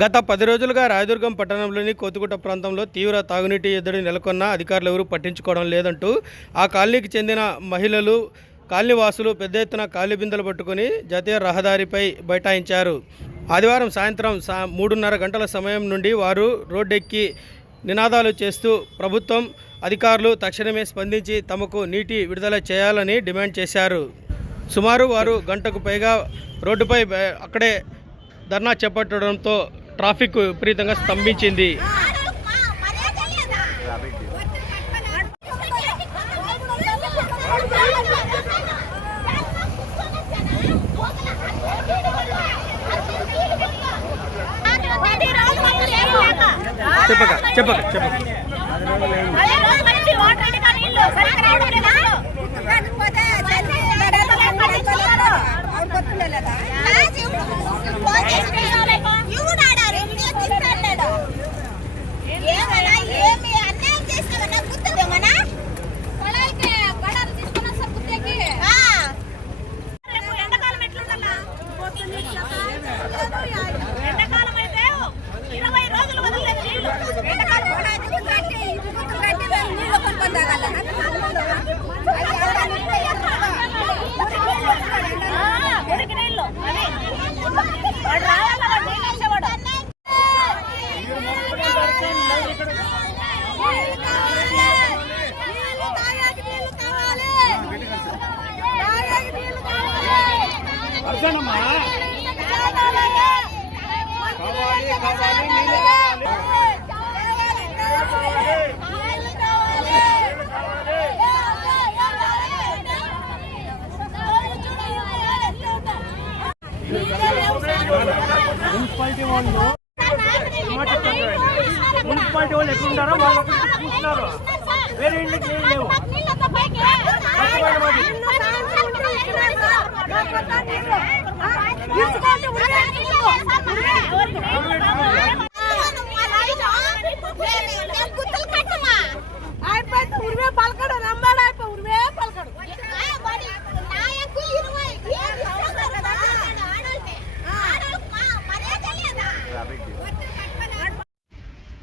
గత పది రోజులుగా రాయదుర్గం పట్టణంలోని కోతిగుట్ట ప్రాంతంలో తీవ్ర తాగునీటి ఎద్దడి నెలకొన్న అధికారులు ఎవరూ పట్టించుకోవడం లేదంటూ ఆ కాలనీకి చెందిన మహిళలు కాలనీవాసులు పెద్ద ఎత్తున కాలి బిందెలు పట్టుకుని జాతీయ రహదారిపై బైఠాయించారు. ఆదివారం సాయంత్రం సా మూడున్నర గంటల సమయం నుండి వారు రోడ్డెక్కి నినాదాలు చేస్తూ ప్రభుత్వం అధికారులు తక్షణమే స్పందించి తమకు నీటి విడుదల చేయాలని డిమాండ్ చేశారు. సుమారు వారు గంటకు పైగా రోడ్డుపై అక్కడే ధర్నా చేపట్టడంతో ట్రాఫిక్ విపరీతంగా స్తంభించింది. చెప్పక చెప్పక చెప్పక. ఎండాకాలం అయితే ఇరవై రోజులు వదలలేదు నీళ్ళు. ఎండాకాలం కూడా నీళ్ళు కొనుక్కొని నీళ్ళు మున్సిపాలిటీ వాళ్ళు మున్సిపాలిటీ వాళ్ళు ఎట్లుంటారో వాళ్ళు చూస్తున్నారు వేరే ఇంటికి ఏం లేవు. ఉరివే